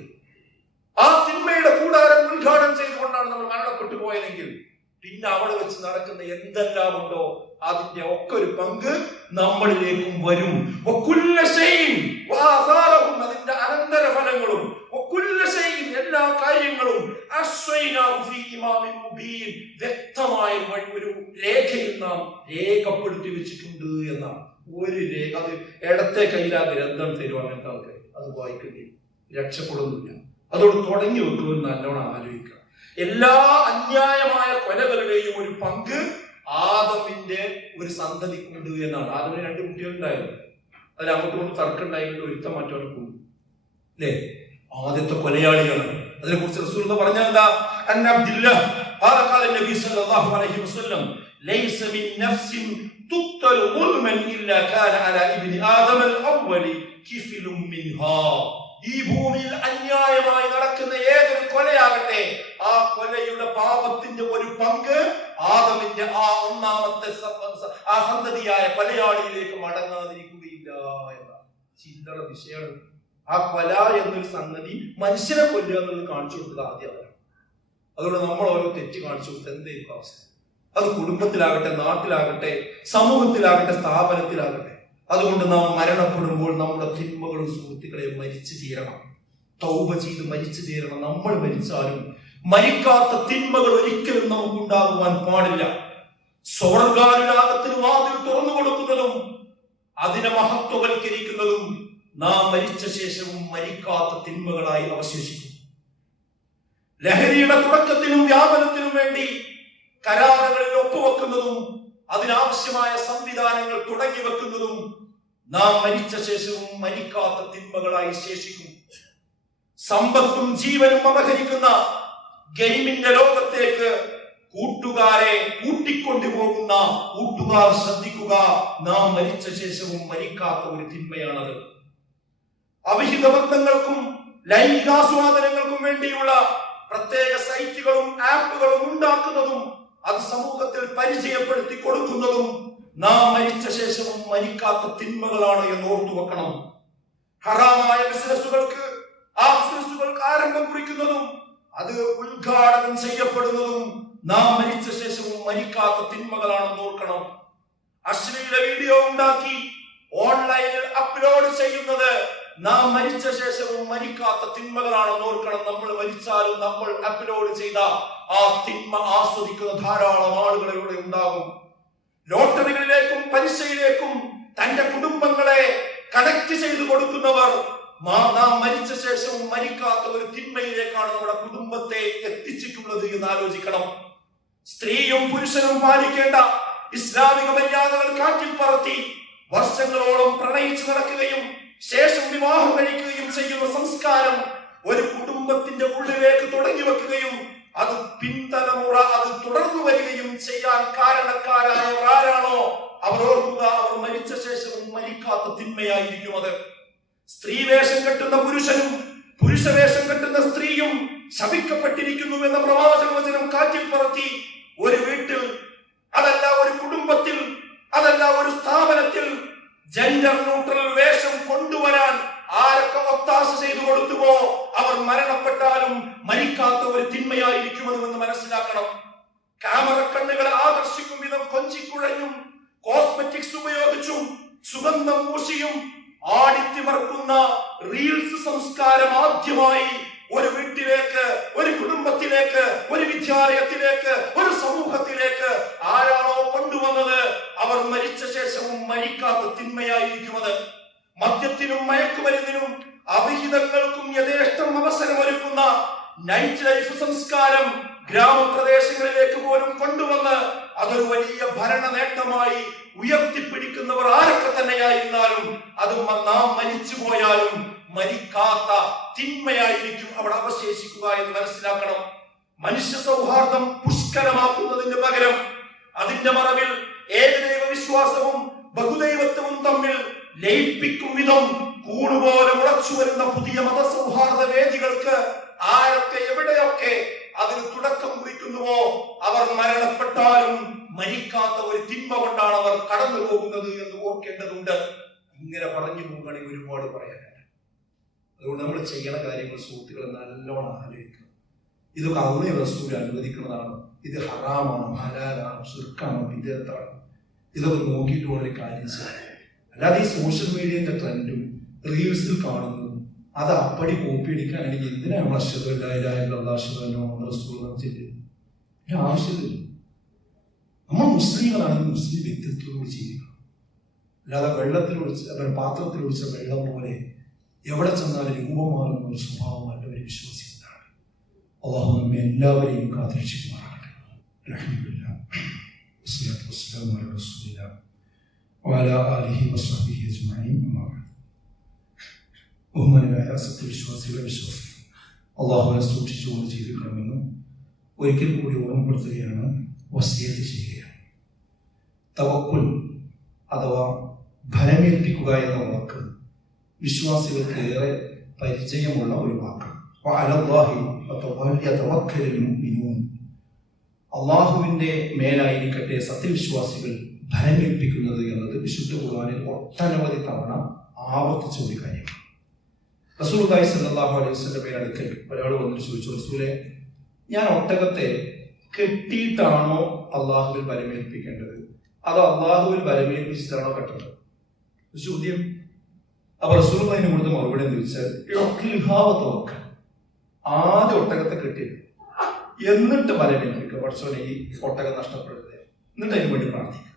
ആ തിന്മയുടെ കൂടാരം ഉദ്ഘാടനം ചെയ്തുകൊണ്ടാണ് നമ്മൾ മരണപ്പെട്ടു പോയതെങ്കിൽ, പിന്നെ അവിടെ വെച്ച് നടക്കുന്ന എന്തെല്ലാം ഉണ്ടോ അതിന്റെ ഒക്കെ ഒരു പങ്ക് നമ്മളിലേക്കും വരും. അതിന്റെ അനന്തരഫലങ്ങളും എല്ലാ കാര്യങ്ങളും വ്യക്തമായ ഒരു രേഖയിൽ നാം രേഖപ്പെടുത്തി വെച്ചിട്ടുണ്ട് എന്നാണ്. ഒരു രേഖ, അത് ഇടത്തെ കയ്യിലാ ഗ്രന്ഥം തരും അങ്ങനത്തെ ആൾക്കാർ, അത് വായിക്കേണ്ടി രക്ഷപ്പെടുന്നില്ല. അതോട് തുടങ്ങി വെക്കുമ്പോൾ നല്ലോണം ആലോചിക്കുക. എല്ലാ അന്യായമായ കൊലകളുടെയും ഒരു പങ്ക് ആദമിന്റെ ഒരു സന്തതിക്കുണ്ട് എന്നാണ്. ആദമിന് 2 കുട്ടികളുണ്ടായിരുന്നു, അതിൽ അങ്ങോട്ടും കൊണ്ട് തർക്കം ഉണ്ടായിട്ട് ഒരുത്തം മറ്റവനെ കൊണ്ടു, അല്ലേ? ആദ്യത്തെ കൊലയാളികളാണ്. അതിനെ കുറിച്ച് റസൂൽ പറഞ്ഞത് എന്താ? നബി സല്ലല്ലാഹു അലൈഹി വസല്ലം ലൈസ മിൻ നഫ്സിൻ തുഖ്തൽ ളുൽമൻ ഇല്ലാ കാന അലാ ഇബ്നി ആദം അൽ-അവ്വലി കിഫിലും മിൻഹാ. ഈ ഭൂമിയിൽ അന്യായമായി നടക്കുന്ന ഏതൊരു കൊലയാകട്ടെ, ആ കൊലയുടെ പാപത്തിന്റെ ഒരു പങ്ക് ആദമിന്റെ ആ ഒന്നാമത്തെ ആ സന്തതിയായ കൊലയാളിയിലേക്ക് മടങ്ങാതിരിക്കുകയില്ല എന്നാണ്. ചില്ലറ വിഷയമാണ്. ആ കൊല എന്നൊരു സംഗതി, മനുഷ്യനെ കൊല്ലുക എന്നുള്ളത് കാണിച്ചു കൊടുത്തത് ആദ്യമാണ്. അതുകൊണ്ട് നമ്മൾ ഓരോ തെറ്റ് കാണിച്ചു കൊടുത്തത് എന്തായിരിക്കും അവസ്ഥ? അത് കുടുംബത്തിലാകട്ടെ, നാട്ടിലാകട്ടെ, സമൂഹത്തിലാകട്ടെ, സ്ഥാപനത്തിലാകട്ടെ. അതുകൊണ്ട് നാം മരണപ്പെടുമ്പോൾ നമ്മുടെ തിന്മകളും സുഹൃത്തുക്കളെ മരിച്ചു തീരണം, തൗബ ചെയ്ത് മരിച്ചു തീരണം. നമ്മൾ മരിച്ചാലും മരിക്കാത്ത തിന്മകൾ ഒരിക്കലും നമുക്കുണ്ടാകുവാൻ പാടില്ല. സ്വർഗ്ഗാനുരാഗത്തിന് വാതിൽ തുറന്നു കൊടുക്കുന്നതും അതിനെ മഹത്വവൽക്കരിക്കുന്നതും നാം മരിച്ച ശേഷവും മരിക്കാത്ത തിന്മകളായി അവശേഷിക്കും. ലഹരിയുടെ തുടക്കത്തിനും വ്യാപനത്തിനും വേണ്ടി കരാറുകളിൽ ഒപ്പുവെക്കുന്നതും അതിനാവശ്യമായ സംവിധാനങ്ങൾ തുടങ്ങി വെക്കുന്നതും നാം മരിച്ച ശേഷവും മരിക്കാത്ത തിന്മകളായി ശേഷിക്കും. സമ്പത്തും ജീവനും അപഹരിക്കുന്ന ഗെയിമിന്റെ ലോകത്തേക്ക് കൂട്ടുകാരെ കൂട്ടിക്കൊണ്ടുപോകുന്ന കൂട്ടുകാർ ശ്രദ്ധിക്കുക, നാം മരിച്ച ശേഷവും മരിക്കാത്ത ഒരു തിന്മയാണത്. അവിഹിത ബന്ധങ്ങൾക്കും ലൈംഗികാസ്വാദനങ്ങൾക്കും വേണ്ടിയുള്ള പ്രത്യേക സൈറ്റുകളും ആപ്പുകളും ഉണ്ടാക്കുന്നതും അത് സമൂഹത്തിൽ പരിചയപ്പെടുത്തി കൊടുക്കുന്നതും നാം മരിച്ച ശേഷവും മരിക്കാത്ത തിന്മകളാണ് എന്ന് ഓർത്തു വെക്കണം. ഹറാമായ ബിസിനസ്സുകൾക്ക് ആരംഭം കുറിക്കുന്നതും അത് ഉദ്ഘാടനം ചെയ്യപ്പെടുന്നതും നാം മരിച്ച ശേഷവും മരിക്കാത്ത തിന്മകളാണെന്ന് ഓർക്കണം. അശ്ലീല വീഡിയോ ഉണ്ടാക്കി ഓൺലൈനിൽ അപ്ലോഡ് ചെയ്യുന്നത് നാം മരിച്ച ശേഷവും മരിക്കാത്ത തിന്മകളാണെന്ന് ഓർക്കണം. നമ്മൾ മരിച്ചാലും നമ്മൾ അപ്ലോഡ് ചെയ്ത ആ തിന്മ ആസ്വദിക്കുന്ന ധാരാളം ആളുകൾ ഇവിടെ ഉണ്ടാകും. ലോട്ടറികളിലേക്കും പലിശയിലേക്കും തന്റെ കുടുംബങ്ങളെ കണക്ട് ചെയ്തു കൊടുക്കുന്നവർ നാം മരിച്ച ശേഷവും മരിക്കാത്ത ഒരു തിന്മയിലേക്കാണ് നമ്മുടെ കുടുംബത്തെ എത്തിച്ചിട്ടുള്ളത് എന്ന് ആലോചിക്കണം. സ്ത്രീയും പുരുഷനും പാലിക്കേണ്ട ഇസ്ലാമിക മര്യാദകൾ കാറ്റിൽ പറത്തി വർഷങ്ങളോളം പ്രണയിച്ചു നടക്കുകയും ശേഷം വിവാഹം കഴിക്കുകയും ചെയ്യുന്ന സംസ്കാരം ഒരു കുടുംബത്തിന്റെ ഉള്ളിലേക്ക് തുടങ്ങി വെക്കുകയും അത് പിൻതലമുറ അത് തുടർന്നു വരികയും ചെയ്യാൻ കാരണക്കാരായവർ ആരാണോ അവർ ഓർക്കുക, അവർ മരിച്ച ശേഷവും മരിക്കാത്ത തിന്മയായിരിക്കും അത്. സ്ത്രീ വേഷം കെട്ടുന്ന പുരുഷനും പുരുഷവേഷം കെട്ടുന്ന സ്ത്രീയും ശപിക്കപ്പെട്ടിരിക്കുന്നു എന്ന പ്രവാചക വചനം കാറ്റിൽ പറത്തി ഒരു വീട്ടിൽ, അതല്ല ഒരു കുടുംബത്തിൽ, അതല്ല ഒരു സ്ഥാപനത്തിൽ ജെൻഡർ ന്യൂട്രൽ വേഷം കൊണ്ടുവരാൻ ആരൊക്കെ ഒത്താശ ചെയ്തു കൊടുത്തുവോ അവർ മരണപ്പെട്ടാലും മരിക്കാത്ത ഒരു തിന്മയായിരിക്കുമെന്ന് മനസ്സിലാക്കണം. ക്യാമറ കണ്ണുകളെ ആകർഷിക്കും വിധം കൊഞ്ചിക്കുഴഞ്ഞും കോസ്മെറ്റിക്സ് ഉപയോഗിച്ചും സുഗന്ധം പൂശിയും ആടിത്തിമർക്കുന്ന റീൽസ് സംസ്കാരം ആദ്യമായി ഒരു വീട്ടിലേക്ക്, ഒരു കുടുംബത്തിലേക്ക്, ഒരു വിദ്യാലയത്തിലേക്ക്, ഒരു സമൂഹത്തിലേക്ക് ആരാണോ കൊണ്ടുവന്നത് അവർ മരിച്ച ശേഷവും മരിക്കാത്ത തിന്മയായിരിക്കുന്നത്. മദ്യത്തിനും മയക്കുമരുന്നിനും അവിഹിതങ്ങൾക്കും യഥേഷ്ടം അവസരമൊരുക്കുന്ന നൈറ്റ് ലൈഫ് സംസ്കാരം ഗ്രാമപ്രദേശങ്ങളിലേക്ക് പോലും കൊണ്ടുവന്ന് അതൊരു വലിയ ഭരണ നേട്ടമായി ഉയർത്തിപ്പിടിക്കുന്നവർ ആരൊക്കെ തന്നെയായിരുന്നാലും അത് നാം മരിച്ചു പോയാലും മരിക്കാത്ത തിന്മയായിരിക്കും അവിടെ അവശേഷിക്കുക എന്ന് മനസ്സിലാക്കണം. മനുഷ്യ സൗഹാർദ്ദം പുഷ്കലമാക്കുന്നതിന് പകരം അതിന്റെ മറവിൽ ഏകദൈവ വിശ്വാസവും ബഹുദൈവത്വവും തമ്മിൽ ലയിപ്പിക്കും വിധം കൂടുപോലെ മുളച്ചു വരുന്ന പുതിയ മതസൗഹാർദ്ദ വേദികൾക്ക് ആരൊക്കെ എവിടെയൊക്കെ അതിന് തുടക്കം കുറിക്കുന്നുവോ അവർ മരണപ്പെട്ടാലും മരിക്കാത്ത ഒരു തിന്മ കൊണ്ടാണ് അവർ കടന്നു പോകുന്നത് എന്ന് ഓർക്കേണ്ടതുണ്ട്. ഇങ്ങനെ പറഞ്ഞു പോകുകയാണെങ്കിൽ ഒരുപാട് പറയാനുണ്ട്. അതുകൊണ്ട് നമ്മൾ ചെയ്യണ കാര്യങ്ങൾ സുഹൃത്തുക്കളെ നല്ലോണം ആലോചിക്കുക. ഇതൊക്കെ അള്ളാഹു റസൂൽ അനുവദിക്കുന്നതാണ്, ഇത് ഹറാമാണോ, ഹലാലാണോ, ശിർക്കാണോ, ബിദ്അത്താണോ, ഇതൊക്കെ നോക്കിയിട്ട് വളരെ കാര്യം ചെയ്യാം. അല്ലാതെ ഈ സോഷ്യൽ മീഡിയന്റെ ട്രെൻഡും റീൽസിൽ കാണുന്നതും അത് അപ്പടി കോപ്പി അടിക്കാനാണെങ്കിൽ എന്തിനാ നമ്മൾ അശ്ഹദു അല്ലാ ഇലാഹ ഇല്ലല്ലാഹ് അശ്ഹദു അന്ന മുഹമ്മദൻ റസൂലുള്ളാഹ് ആവശ്യമില്ല. നമ്മൾ മുസ്ലിങ്ങളാണെങ്കിൽ മുസ്ലിം വ്യക്തിത്വത്തോട് ജീവിക്കണം. അല്ലാതെ വെള്ളത്തിൽ ഒഴിച്ച പാത്രത്തിൽ ഒഴിച്ച വെള്ളം പോലെ എവിടെ ചെന്നാലും രൂപം മാറുന്ന ഒരു സ്വഭാവമല്ല ഒരു വിശ്വാസികളാണ്. അള്ളാഹു നമ്മെ എല്ലാവരെയും കാത്തിരക്ഷിക്കുമാറാകട്ടെ. അൽഹംദുലില്ലാഹ് വസ്സലാത്തു വസ്സലാമു അലാ റസൂലില്ലാഹ് വഅലാ ആലിഹി വസ്സഹ്ബിഹി അജ്മഈൻ. ബഹുമാനരായ സത്യവിശ്വാസികളെ വിശ്വാസികൾ, അള്ളാഹുവിനെ സൂക്ഷിച്ചുകൊണ്ട് ജീവിക്കണമെന്ന് ഒരിക്കൽ കൂടി ഓർമ്മപ്പെടുത്തുകയാണ്, വസിയത്ത് ചെയ്യുകയാണ്. തവക്കുൽ അഥവാ ഭരമേൽപ്പിക്കുക എന്ന വാക്ക് വിശ്വാസികൾക്ക് ഏറെ പരിചയമുള്ള ഒരു വാക്കാണ്. അള്ളാഹുവിന്റെ മേലായിരിക്കട്ടെ സത്യവിശ്വാസികൾ ഭരമേൽപ്പിക്കുന്നത് എന്നത് വിശുദ്ധ ഖുർആനിൽ ഒട്ടനവധി തവണ ആവർത്തിച്ച ഒരു കാര്യമാണ്. റസൂലുള്ളാഹി സ്വല്ലല്ലാഹു അലൈഹി വസല്ലമയുടെ അടുക്കൽ ഒരാൾ വന്നിട്ട് ചോദിച്ചു, റസൂലേ, ഞാൻ ഒട്ടകത്തെ കെട്ടിയിട്ടാണോ അള്ളാഹുവിൽ ഭരമേൽപ്പിക്കേണ്ടത്, അതോ അള്ളാഹുവിൽ ഭരമേൽപ്പിച്ചിട്ടാണോ കെട്ടേണ്ടത്? ചോദ്യം. അപ്പൊ റസൂലുള്ളാഹിന് കൊടുത്ത മറുപടി എന്ന് ചോദിച്ചാൽ, ആദ്യം ഒട്ടകത്തെ കെട്ടി എന്നിട്ട് ഭരമേൽപ്പിക്കുക, പഠിച്ചോനെ ഈ ഒട്ടകം നഷ്ടപ്പെടരുത്, എന്നിട്ട് അതിന് വേണ്ടി പ്രാർത്ഥിക്കുക.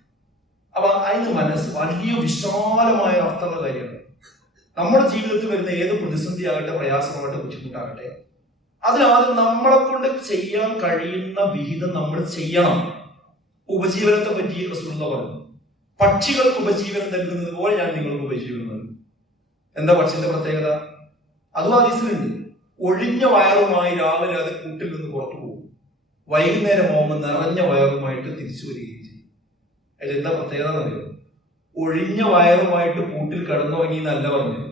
അപ്പൊ അതിന് മനസ്സ് വലിയ വിശാലമായ അർത്ഥമുള്ള കാര്യമാണ്. നമ്മുടെ ജീവിതത്തിൽ വരുന്ന ഏത് പ്രതിസന്ധി ആകട്ടെ, പ്രയാസമാകട്ടെ, ബുദ്ധിമുട്ടാകട്ടെ, അതിനാദ്യം നമ്മളെ കൊണ്ട് ചെയ്യാൻ കഴിയുന്ന വിഹിതം നമ്മൾ ചെയ്യണം. ഉപജീവനത്തെ പറ്റി റസൂലുള്ളാഹി പറഞ്ഞു, പക്ഷികൾക്ക് ഉപജീവനം നൽകുന്നത് പോലെ ഞാൻ നിങ്ങൾക്ക് ഉപജീവനം നൽകും. എന്താ പക്ഷിന്റെ പ്രത്യേകത? അതും ഹദീസിലുണ്ട്. ഒഴിഞ്ഞ വയറുമായി രാവിലെ അത് കൂട്ടിൽ നിന്ന് പുറത്തു പോകും, വൈകുന്നേരം ആവുമ്പോൾ നിറഞ്ഞ വയറുമായിട്ട് തിരിച്ചു വരികയും ചെയ്യും. അതിലെന്താ പ്രത്യേകത എന്നറിയോ? ഒഴിഞ്ഞ വയറുമായിട്ട് കൂട്ടിൽ കിടന്നുറങ്ങി എന്നല്ല പറഞ്ഞത്,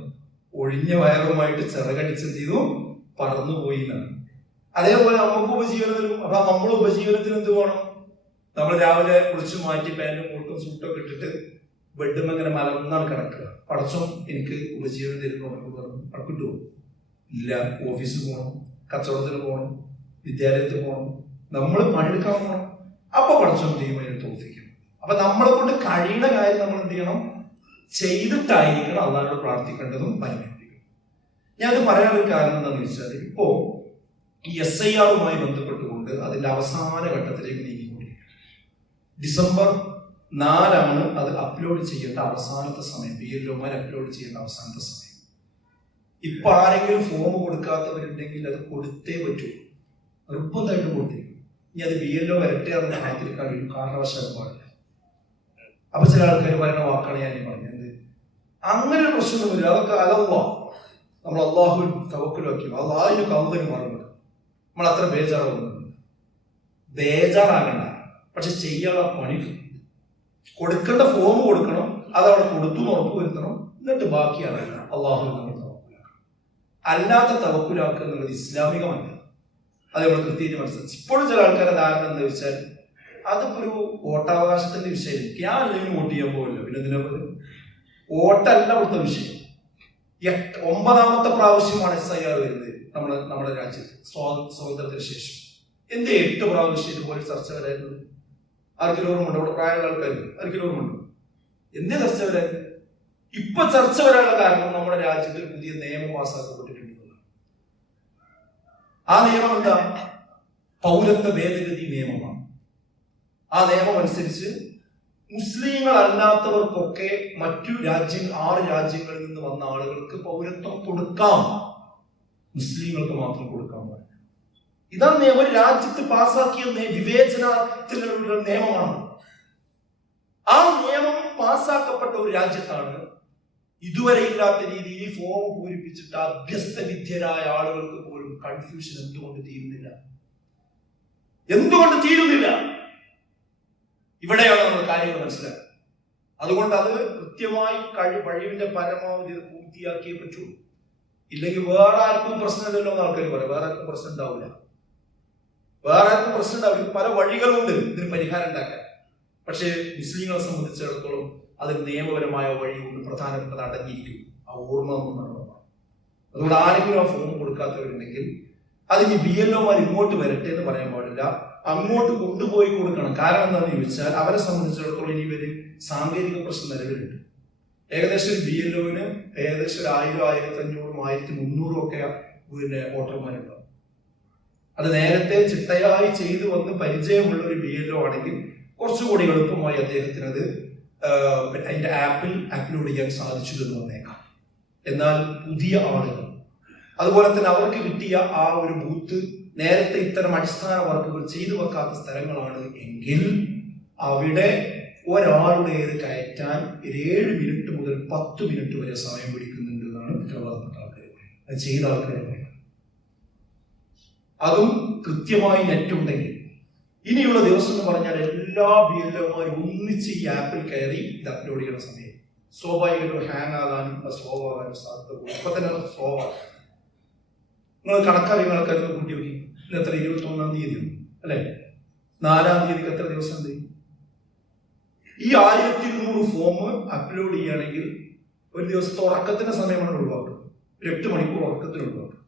ഒഴിഞ്ഞ വയറുമായിട്ട് ചിറകടിച്ചെന്ത് ചെയ്തു, പറന്നുപോയി എന്നാണ്. അതേപോലെ നമുക്ക് ഉപജീവനം നൽകും. അപ്പൊ നമ്മൾ ഉപജീവനത്തിന് എന്ത് വേണം? നമ്മൾ രാവിലെ കുളിച്ചു മാറ്റി പാന്റും കോട്ടും സൂട്ടും ഒക്കെ ഇട്ടിട്ട് ബെഡും അങ്ങനെ മലർന്നാണ് കിടക്കുക. പടച്ചോൻ എനിക്ക് ഉപജീവനം തരുന്നു കിട്ടുമോ? ഇല്ല. ഓഫീസിൽ പോകണം, കച്ചവടത്തിന് പോകണം, വിദ്യാലയത്തിൽ പോകണം, നമ്മൾ പണിയെടുക്കാൻ പോകണം. അപ്പൊ പടച്ചോൻ ചെയ്യും അതിന് തോഫിക്കും. അപ്പൊ നമ്മളെ കൊണ്ട് കഴിയുന്ന കാര്യം നമ്മൾ എന്ത് ചെയ്യണം? ചെയ്തിട്ടായിരിക്കണം അള്ളാഹുവോട് പ്രാർത്ഥിക്കേണ്ടതും പരിഗണിക്കണം. ഞാൻ അത് പറയാനൊരു കാരണം എന്താണെന്ന് വെച്ചാൽ, ഇപ്പോ ഈ SIR ബന്ധപ്പെട്ടുകൊണ്ട് അതിന്റെ അവസാന ഘട്ടത്തിലേക്ക് നീങ്ങിക്കൊണ്ടിരിക്കുകയാണ്. ഡിസംബർ 4 അത് അപ്ലോഡ് ചെയ്യേണ്ട അവസാനത്തെ സമയം. BLOമാർ അപ്ലോഡ് ചെയ്യേണ്ട അവസാനത്തെ സമയം. ഇപ്പൊ ആരെങ്കിലും ഫോം കൊടുക്കാത്തവരുണ്ടെങ്കിൽ അത് കൊടുത്തേ പറ്റൂ, നിർബന്ധമായിട്ട് കൊടുത്തിരിക്കും. ഇനി അത് BLO വരട്ടെ എന്ന് കാത്തിരിക്കാൻ ഒരു കാരണവശാലും പാടില്ല. അപ്പൊ ചില ആൾക്കാർ പറയുന്ന വാക്കാണ് ഞാൻ പറഞ്ഞത്. അങ്ങനെ ഒരു പ്രശ്നം വരില്ല. അതൊക്കെ അലവാ, നമ്മൾ അള്ളാഹു തവക്കുലാക്കി അള്ളാഹിന് കൗതന് മറന്നത്. നമ്മൾ അത്ര ബേജാറാകണ്ട. പക്ഷെ ചെയ്യാനുള്ള പണി കൊടുക്കേണ്ട ഫോം കൊടുക്കണം, അതവിടെ കൊടുത്തു ഉറപ്പ് വരുത്തണം. എന്നിട്ട് ബാക്കിയാണ് അള്ളാഹു നമ്മൾ തവക്കുലാക്കണം. അല്ലാത്ത തവക്കുലാക്കുക എന്നുള്ളത് ഇസ്ലാമികമല്ല. അത് നമ്മൾ കൃത്യമായിട്ട് മനസ്സിലാക്കി. ഇപ്പോഴും ചില ആൾക്കാരുടെ ധാരണ എന്താ വെച്ചാൽ അതിപ്പോ ഒരു വോട്ടവകാശത്തിന്റെ വിഷയം. ഞാൻ അല്ലെങ്കിൽ വോട്ട് ചെയ്യാൻ പോകില്ല, പിന്നെ ഇതിനകത്ത് വോട്ടല്ല ഇവിടുത്തെ വിഷയം. 9ാമത്തെ പ്രാവശ്യമാണ് SIR വരുന്നത് നമ്മുടെ രാജ്യത്ത് സ്വാതന്ത്ര്യത്തിന് ശേഷം. എന്ത് 8 പ്രാവശ്യം ഇതുപോലെ ചർച്ച വരായിരുന്നത്? ആർക്കെങ്കിലും ഓർമ്മയുണ്ടോ? ഇവിടെ പ്രായമുള്ള ആൾക്കാർ ആർക്കെങ്കിലും ഓർമ്മയുണ്ടോ എന്തേ ചർച്ച വരായിരുന്നത്? ഇപ്പൊ ചർച്ച വരാനുള്ള കാരണം നമ്മുടെ രാജ്യത്ത് പുതിയ നിയമം പാസ്സാക്കപ്പെട്ടിട്ടുണ്ട്. ആ നിയമം എന്താ? പൗരത്വ ഭേദഗതി നിയമമാണ്. ആ നിയമം അനുസരിച്ച് മുസ്ലിങ്ങൾ അല്ലാത്തവർക്കൊക്കെ മറ്റു 6 രാജ്യങ്ങളിൽ നിന്ന് വന്ന ആളുകൾക്ക് പൗരത്വം കൊടുക്കാം, മുസ്ലിങ്ങൾക്ക് മാത്രം കൊടുക്കാൻ പാടില്ല. ഇതാ നിയമം. ഒരു രാജ്യത്ത് പാസ്സാക്കിയ വിവേചനത്തിലുള്ള നിയമമാണ്. ആ നിയമം പാസ്സാക്കപ്പെട്ട ഒരു രാജ്യത്താണ് ഇതുവരെ ഇല്ലാത്ത രീതിയിൽ ഫോം പൂരിപ്പിച്ചിട്ട് അഭ്യസ്ത വിദ്യരായ ആളുകൾക്ക് പോലും കൺഫ്യൂഷൻ എന്തുകൊണ്ട് തീരുന്നില്ല? ഇവിടെയാണ് നമ്മൾ കാര്യങ്ങൾ മനസ്സിലാക്കുക. അതുകൊണ്ട് അത് കൃത്യമായി കഴിവിന്റെ പരമാവധി അത് പൂർത്തിയാക്കിയേ പറ്റൂ. ഇല്ലെങ്കിൽ വേറെ ആർക്കും പ്രശ്നമില്ലല്ലോ എന്ന് ആൾക്കാർ പറയാം. വേറെ ആർക്കും പ്രശ്നം ഉണ്ടാവില്ല. പല വഴികളുണ്ട് ഇതിന് പരിഹാരം ഉണ്ടാക്കാൻ. പക്ഷേ മുസ്ലിങ്ങളെ സംബന്ധിച്ചിടത്തോളം അതിന് നിയമപരമായ വഴി കൊണ്ട് പ്രധാനപ്പെട്ടത് അടങ്ങിയിരിക്കും. ആ ഓർമ്മ നമുക്ക് നടന്നതാണ്. അതുകൊണ്ട് ആരെങ്കിലും ആ ഫോം കൊടുക്കാത്തവരുണ്ടെങ്കിൽ അതിന് BLOമാർ ഇങ്ങോട്ട് വരട്ടെ എന്ന് പറയാൻ പാടില്ല, അങ്ങോട്ട് കൊണ്ടുപോയി കൊടുക്കണം. കാരണം എന്താണെന്ന് ചോദിച്ചാൽ അവരെ സംബന്ധിച്ചിടത്തോളം ഇനി ഇവര് സാങ്കേതിക പ്രശ്നം നിലവിലുണ്ട്. ഏകദേശം ഒരു BLOന് ഏകദേശം 1000, 1500, 1300 ഒക്കെ വോട്ടർമാരുണ്ടാവും. അത് നേരത്തെ ചിട്ടയായി ചെയ്തു വന്ന് പരിചയമുള്ള ഒരു BLO ആണെങ്കിൽ കുറച്ചുകൂടി എളുപ്പമായി അദ്ദേഹത്തിന് അത് അതിന്റെ ആപ്പിൽ അപ്ലോഡ് ചെയ്യാൻ സാധിച്ചു എന്ന് വന്നേക്കാം. എന്നാൽ പുതിയ ആളുകൾ, അതുപോലെ തന്നെ അവർക്ക് കിട്ടിയ ആ ഒരു ബൂത്ത് നേരത്തെ ഇത്തരം അടിസ്ഥാന വർക്കുകൾ ചെയ്തു വെക്കാത്ത സ്ഥലങ്ങളാണ് എങ്കിൽ അവിടെ ഒരാളുടേത് കയറ്റാൻ 7 മിനിറ്റ് മുതൽ 10 മിനിറ്റ് വരെ സമയം പിടിക്കുന്നുണ്ട് എന്നാണ് ഉത്തരവാദപ്പെട്ട ആൾക്കാർ പറയുന്നത്. അത് ചെയ്ത ആൾക്കാർ പറയുന്നത്. അതും കൃത്യമായി നെറ്റ് ഉണ്ടെങ്കിൽ. ഇനിയുള്ള ദിവസം എന്ന് പറഞ്ഞാൽ എല്ലാ BLOമാരും ഒന്നിച്ച് ഈ ആപ്പിൽ കയറി ഇത് അപ്ലോഡ് ചെയ്യുന്ന സമയം സ്വാഭാവികമായിട്ടും ഹാങ് ആകാനും സ്ലോ ആകാനും സാധ്യത. ഇപ്പൊ തന്നെ സ്ലോ ആകും. നിങ്ങൾ കണക്കറിയുന്ന ആൾക്കാർക്ക് കൂട്ടി നോക്കി. ഇന്ന് എത്ര 21-ാം തീയതി അല്ലെ? 4-ാം തീയതിക്ക് എത്ര ദിവസം ഉണ്ട്? ഈ 1200 ഫോം അപ്ലോഡ് ചെയ്യുകയാണെങ്കിൽ ഒരു ദിവസത്തെ ഉറക്കത്തിന്റെ സമയമാണ് ഒഴിവാക്കുക. 8 മണിക്കൂർ ഉറക്കത്തിന് ഒഴിവാക്കുക.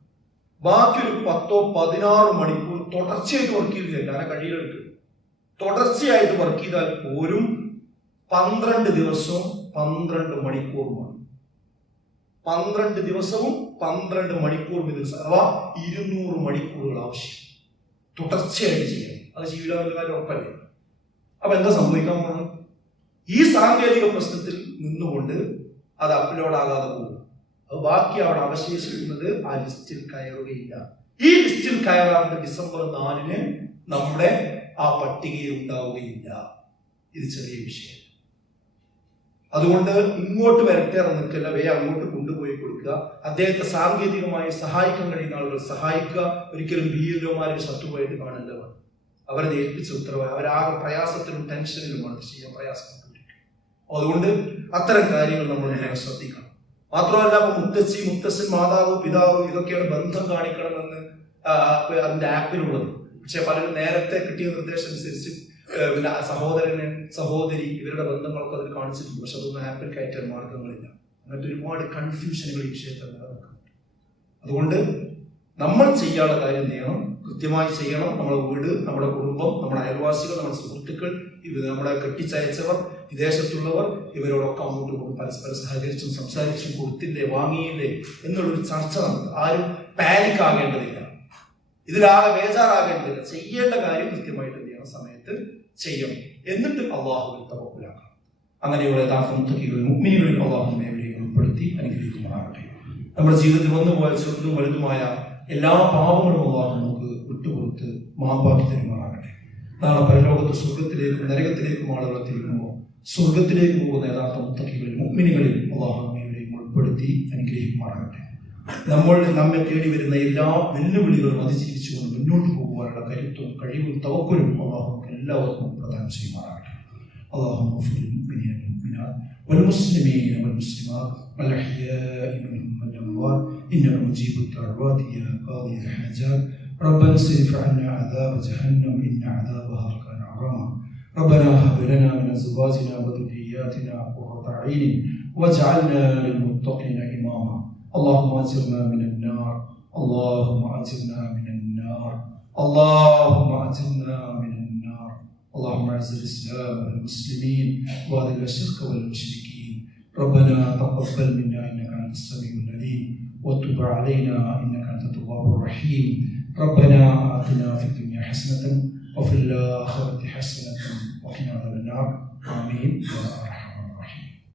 ബാക്കി ഒരു 10-16 മണിക്കൂർ തുടർച്ചയായിട്ട് വർക്ക് ചെയ്തില്ല. കാരണം കഴിയിലെടുക്കുക. തുടർച്ചയായിട്ട് വർക്ക് ചെയ്താൽ പോലും 12 ദിവസവും 12 മണിക്കൂറുമാണ്. 12 ദിവസവും 12 മണിക്കൂർ ദിവസം, അഥവാ 200 മണിക്കൂറുകൾ ആവശ്യം തുടർച്ചയായിട്ട് ചെയ്യണം. അത് ജീവിതകാല കാര്യം ഉറപ്പല്ലേ? അപ്പൊ എന്താ സംഭവിക്കാൻ പോകുന്നത്? ഈ സാങ്കേതിക പ്രശ്നത്തിൽ നിന്നുകൊണ്ട് അത് അപ്ലോഡ് ആകാതെ പോകും. അത് ബാക്കി അവിടെ അവശേഷിക്കുന്നത് ആ ലിസ്റ്റിൽ കയറുകയില്ല. ഈ ലിസ്റ്റിൽ കയറാവുന്ന ഡിസംബർ 4-ന് നമ്മുടെ ആ പട്ടികയിൽ ഉണ്ടാവുകയില്ല. ഇത് ചെറിയ വിഷയം. അതുകൊണ്ട് ഇങ്ങോട്ട് വരട്ടെ നിൽക്കില്ല, അങ്ങോട്ട് കൊണ്ടുപോയി കൊടുക്കുക. അദ്ദേഹത്തെ സാങ്കേതികമായി സഹായിക്കാൻ കഴിയുന്ന ആളുകൾ സഹായിക്കുക. ഒരിക്കലും BLOമാരെ ശത്രുവായിട്ട് കാണില്ല. അവരെ ഏൽപ്പിച്ച ഉത്തരവായി അവരാകെ പ്രയാസത്തിലും ടെൻഷനിലുമാണ് ചെയ്യാൻ പ്രയാസപ്പെട്ടിരിക്കുന്നത്. അതുകൊണ്ട് അത്തരം കാര്യങ്ങൾ നമ്മൾ ശ്രദ്ധിക്കണം. മാത്രമല്ല മുത്തശ്ശൻ, മാതാവ്, പിതാവ് ഇതൊക്കെയാണ് ബന്ധം കാണിക്കണമെന്ന് അതിന്റെ ആപ്പിലുള്ളത്. പക്ഷെ പലരും നേരത്തെ കിട്ടിയ നിർദ്ദേശം അനുസരിച്ച് പിന്നെ സഹോദരന്, സഹോദരി ഇവരുടെ ബന്ധങ്ങളൊക്കെ അതിൽ കാണിച്ചിട്ടുണ്ട്. പക്ഷെ അതൊന്നും ആപ്പിൽ കയറ്റാൻ മാർഗങ്ങളില്ല. അങ്ങനത്തെ ഒരുപാട് കൺഫ്യൂഷനുകൾ ഈ വിഷയത്തിൽ നിലനിൽക്കുന്നുണ്ട്. അതുകൊണ്ട് നമ്മൾ ചെയ്യാനുള്ള കാര്യം ചെയ്യണം, കൃത്യമായി ചെയ്യണം. നമ്മുടെ വീട്, നമ്മുടെ കുടുംബം, നമ്മുടെ അയൽവാസികൾ, നമ്മുടെ സുഹൃത്തുക്കൾ, നമ്മുടെ കെട്ടിച്ചയച്ചവർ, വിദേശത്തുള്ളവർ, ഇവരോടൊക്കെ അങ്ങോട്ട് പോകും പരസ്പരം സഹകരിച്ചും സംസാരിച്ചും കൊടുത്തില്ലേ വാങ്ങിയില്ലേ എന്നുള്ളൊരു ചർച്ച നടത്തുക. ആരും പാനിക് ആകേണ്ടതില്ല, ഇതിലാകെ ബേജാറാകേണ്ടതില്ല. ചെയ്യേണ്ട കാര്യം കൃത്യമായിട്ട് എന്ത് ചെയ്യണം, സമയത്ത് ചെയ്യണം. എന്നിട്ട് അള്ളാഹുവിൽ തവക്കുലാക്കണം. അങ്ങനെയുള്ള യഥാർത്ഥ മുത്തഖികളിൽ മുഅ്മിനീകളിൽ അള്ളാഹു നമ്മെ ഉൾപ്പെടുത്തി അനുഗ്രഹിക്കുമാറാകട്ടെ. നമ്മുടെ ജീവിതത്തിൽ വന്നുപോയ ചെറുതും വലുതുമായ എല്ലാ പാപങ്ങളും അള്ളാഹു നമുക്ക് വിട്ടുകൊടുത്ത് മാപ്പാക്കി തരുമാറാകട്ടെ. നാളെ പരലോകത്ത് സ്വർഗത്തിലേക്കും നരകത്തിലേക്കും ആളുകളെ തിരിക്കുമ്പോൾ സ്വർഗത്തിലേക്ക് പോകുന്ന യഥാർത്ഥ മുത്തഖികളിൽ മുഅ്മിനീകളിൽ അള്ളാഹു നമ്മെ ഉൾപ്പെടുത്തി അനുഗ്രഹിക്കുമാറാകട്ടെ. നമ്മെ തേടി വരുന്ന എല്ലാ വെല്ലുവിളികളും അതിജീവിച്ചുകൊണ്ട് മുന്നോട്ട് പോകുവാനുള്ള കരുത്തും കഴിവും തവക്കുലും അള്ളാഹു എല്ലാവർക്കും പ്രദാനം ചെയ്യുമാറാകട്ടെ. اللهم اغفر للمؤمنين والمؤمنات والمسلمين والمسلمات والأحياء منهم والأموات إنك مجيب الدعوات يا قاضي الحاجات. ربنا اصرف عنا عذاب جهنم إن عذابها كان غراما. ربنا هب لنا من أزواجنا وذرياتنا قرة أعين واجعلنا للمتقين إماما. اللهم أجرنا من النار، اللهم أجرنا من النار، اللهم أجرنا من النار. اللهم اعز الاسلام والمسلمين واذل الشرك والمشركين. ربنا تقبل منا انك انت السميع العليم وتب علينا انك انت التواب الرحيم. ربنا آتنا في الدنيا حسنة وفي الآخرة حسنة وقنا عذاب النار. آمين يا رب.